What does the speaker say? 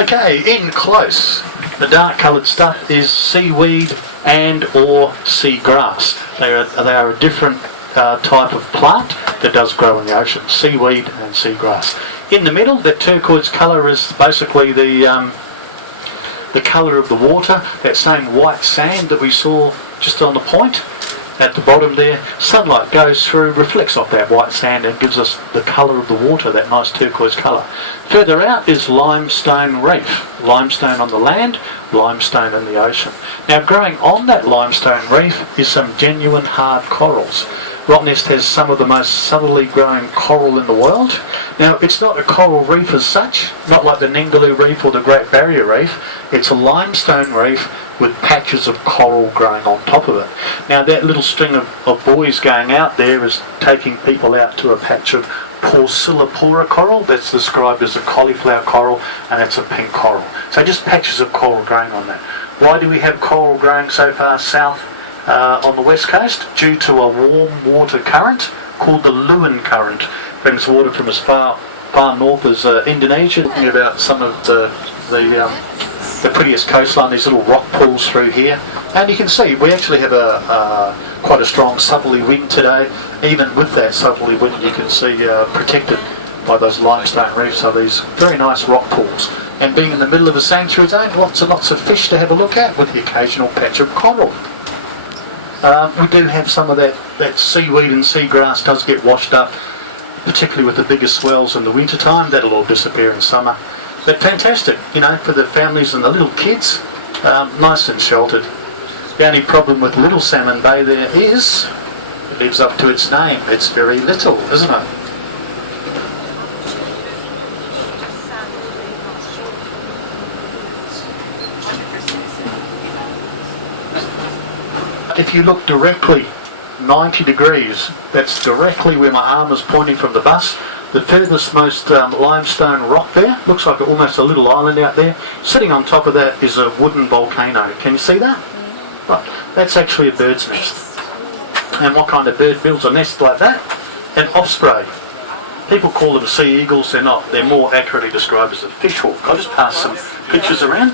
Okay, in close, the dark coloured stuff is seaweed and or seagrass. They are a different type of plant that does grow in the ocean, seaweed and seagrass. In the middle, that turquoise colour is basically the colour of the water, that same white sand that we saw just on the point. At the bottom there, sunlight goes through, reflects off that white sand and gives us the colour of the water, that nice turquoise colour. Further out is limestone reef. Limestone on the land, limestone in the ocean. Now growing on that limestone reef is some genuine hard corals. Rottnest has some of the most subtly growing coral in the world. Now it's not a coral reef as such, not like the Ningaloo Reef or the Great Barrier Reef. It's a limestone reef with patches of coral growing on top of it. Now that little string of boys going out there is taking people out to a patch of Porcellapora coral that's described as a cauliflower coral, and it's a pink coral. So just patches of coral growing on that. Why do we have coral growing so far south on the west coast? Due to a warm water current called the Luan current. Brings water from as far north as Indonesia. Talking about some of the prettiest coastline, these little rock pools through here, and you can see we actually have quite a strong southerly wind today. Even with that southerly wind, you can see protected by those limestone reefs are these very nice rock pools. And being in the middle of a sanctuary zone, lots and lots of fish to have a look at, with the occasional patch of coral. We do have some of that seaweed and seagrass does get washed up, particularly with the bigger swells in the winter time. That'll all disappear in summer. But fantastic, you know, for the families and the little kids, nice and sheltered. The only problem with Little Salmon Bay there is, it lives up to its name, it's very little, isn't it? If you look directly 90 degrees, that's directly where my arm is pointing from the bus. The furthest most limestone rock there, looks like almost a little island out there. Sitting on top of that is a wooden volcano. Can you see that? Right, that's actually a bird's nest. And what kind of bird builds a nest like that? An osprey. People call them sea eagles, they're not. They're more accurately described as a fishhawk. I'll just pass some pictures around.